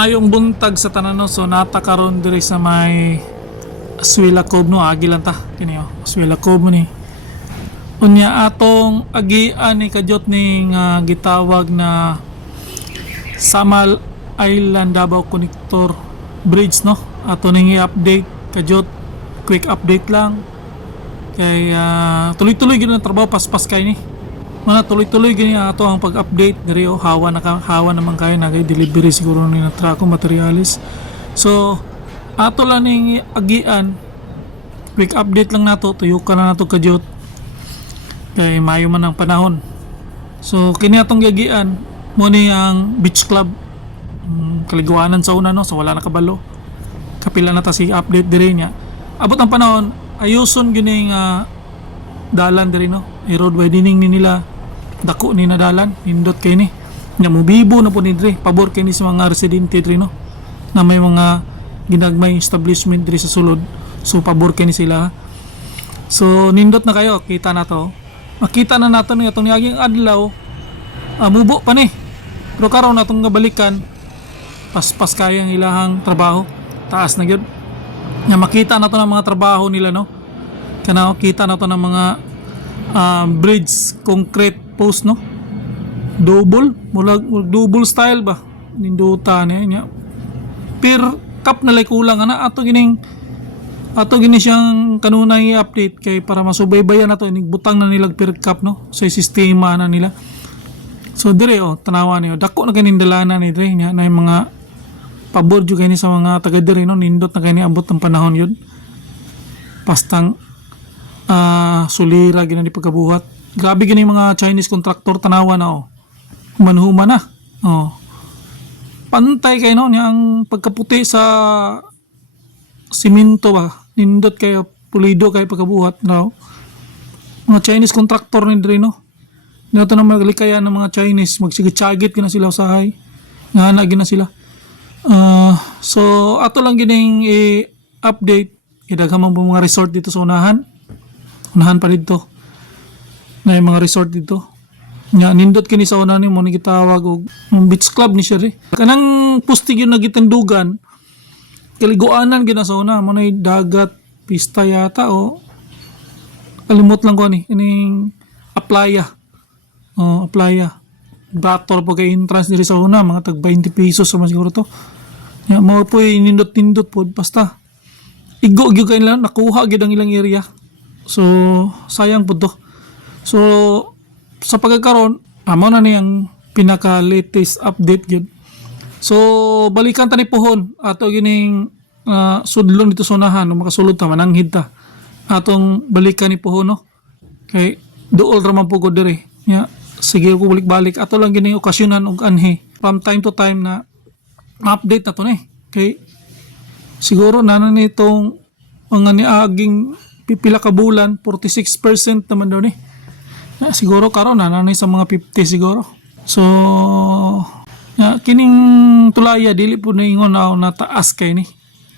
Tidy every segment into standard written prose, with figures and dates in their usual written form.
Mayong buntag sa tanan no, so nata karon diri sa may Aswila Cove no, agi lang ta kini oh, Aswila Cove mo ni. Unya atong agian ni kadyot ning gitawag na Samal Island Davao Connector Bridge no. Ato ning i-update kadyot, quick update lang. Kay tuloy-tuloy gyud ang trabaho paspas kay ni. Mana tuloy-tuloy gini ato ang pag-update diri oh, hawa naman kayo nagay delivery siguro ni na truck materialis. So ato lang ning agian, quick update lang nato, tuyukan na nato kadyot kay mayo man ang panahon. So kini atong giagian mo ni ang beach club, kaliguanan sa una no, so wala na kabalo, kapila na ta si update diri niya. Abot ang panahon ayuson gini dalan diri no, i-road widening ni nila, dako ni na dalan, indot kay ni nya mobibo na po ni diri, pabor kay ni sa mga residente diri no, na may mga ginagmay establishment diri sa sulod, so pabor kay ni sila. So nindot na kayo, kita na to, makita na nato ni atong niaging adlaw, mubo pa ni, pero karon natong balikan paspas kaya ang ilahang trabaho, taas na gyud nga makita na to ng mga trabaho nila no. Kana kita na to ng mga bridge concrete post no, double mulag double style ba ninduta niya per cup na lay kulang ana ato gini siyang kanunay i-update kay para masubaybayan nato inigbutang na nilag per cup no sa sistema na nila. So dire oh, tanawa niyo dako na kaning dalanan ni dire nya na yung mga pabor jud kay ni sa mga taga dire no, nindot na kay ni abot ng panahon yun pastang sulira gina di pagkabuhat. Grabe gini mga Chinese contractor, tanawa na oh, manhuma na oh, pantay kay no niya ang pagkaputi sa simento ba, nindot kayo pulido kay pagkabuhat no. Mga Chinese contractor ni diri no, dito na maglikaya ng mga Chinese, magsigitsagit gina sila usahay nga na gina sila. So ato lang gining i-update idaghamang mga resort dito sa unahan pa dito na yung mga resort dito nga nindot kini sa una ni mo ni gitawag og beach club ni siya ri, kanang pustig yun nagitandugan kaliguanan gina sa una mo na dagat pista yata o kalimot lang ko ni ining aplaya bator po kay entrance diri sa una mga tag 20 pesos sa siguro to nga mo po nindot po basta igo gyud kay lang nakuha gyud ang ilang area. So sayang po to. So sa pagkakaroon amo na niyang pinaka latest update gyud. So balikan ta ni pohon ato gining sudlon dito sa unahan makasulod ta mananghid ta atong balikan ni pohon no, kay duol ra man pugod diri nya sige ko balik ato lang gining okasyonan og anhi from time to time na ma-update na to ni kay siguro nanan nitong mga niaging pipila ka bulan 46% naman daw ni. Siguro karon nanay sa mga 50 siguro. So kining tulaya dili po na ingon na taas kay ni.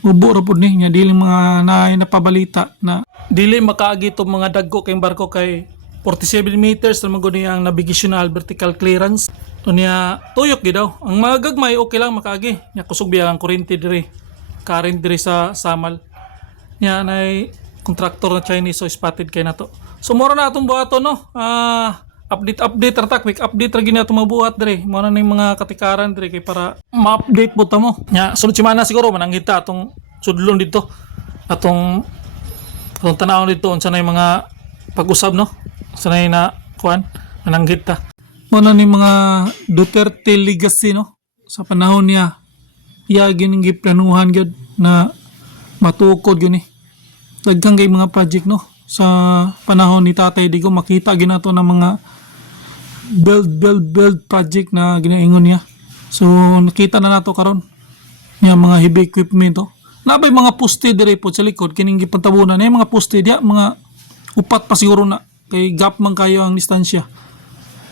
Ubo ra pud ni nya dili mga napabalita na dili makaagi tong mga dagko kay barko kay 47 meters na magud ang navigational vertical clearance. Unya tuyok gid daw. Ang mga gagmay okay lang makaagi. Nya kusog biya ang kuryente diri. Current diri sa Samal. Nya nay contractor na Chinese so spotted kay nato. So mura na atong buhaton no. Update ra ta, quick update ra gini atong mabuhat diri. Mo na ning mga katikaran diri kay para ma-update po ta mo. Nya sunod semana siguro mananghid ta atong sudlon dito. Atong tanawon dito unsa nay mga pag-usab no. Sanay na kuan mananghid ta. Mo na ning mga Duterte legacy no. Sa panahon niya iya gining giplanuhan gyud na matukod gyud ni. Daghang kay mga project no sa panahon ni Tatay Digong, makita ginato ng mga build project na ginaingon niya. So nakita na nato karon niya mga heavy equipment to. Nabay mga poste dire po sa likod kining gipantabunan na mga poste dia mga upat pa siguro na kay gap man kayo ang distansya.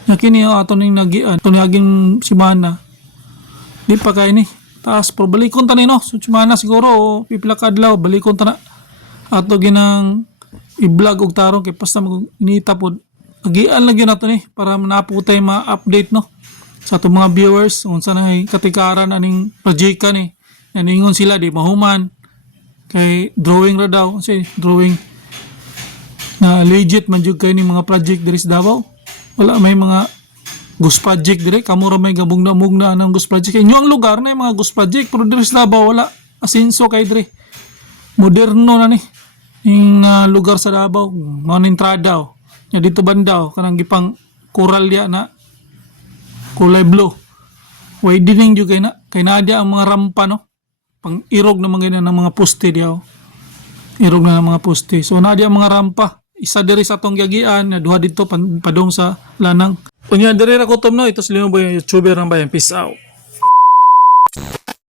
Na kini ato ning nagian to niaging semana. Di pa kay ni taas pro balikon ta ni no. So semana siguro pipila ka adlaw balikon ta na. Ato ginang i-vlog og tarong kay basta mag inita pod agian lang gyud nato ni para naputay ma-update no sa atong mga viewers unsa na katikaran aning project ni naningon sila di mahuman kay drawing ra daw kasi drawing na legit man jud kay ni mga project diri sa Davao. Wala may mga ghost project dire kamo ra may gabugna-mugna ng ghost project. Inyo ang lugar na yung mga ghost project pero diri sa Davao wala asenso kay dire. Moderno na ni yung lugar sa Davao, mga entrada oh. Nya dito banda oh, kanang gipang coral ya na kulay blue. Widening jud kay na dia ang mga rampa no. Pang irog na mga ng mga poste dia oh. Irog na ng mga poste. So na dia mga rampa. Isa diri sa atong giagian na duha dito padong sa lanang. Unya diri ra ko tom no, ito sila mo YouTuber ng bayan. Peace out.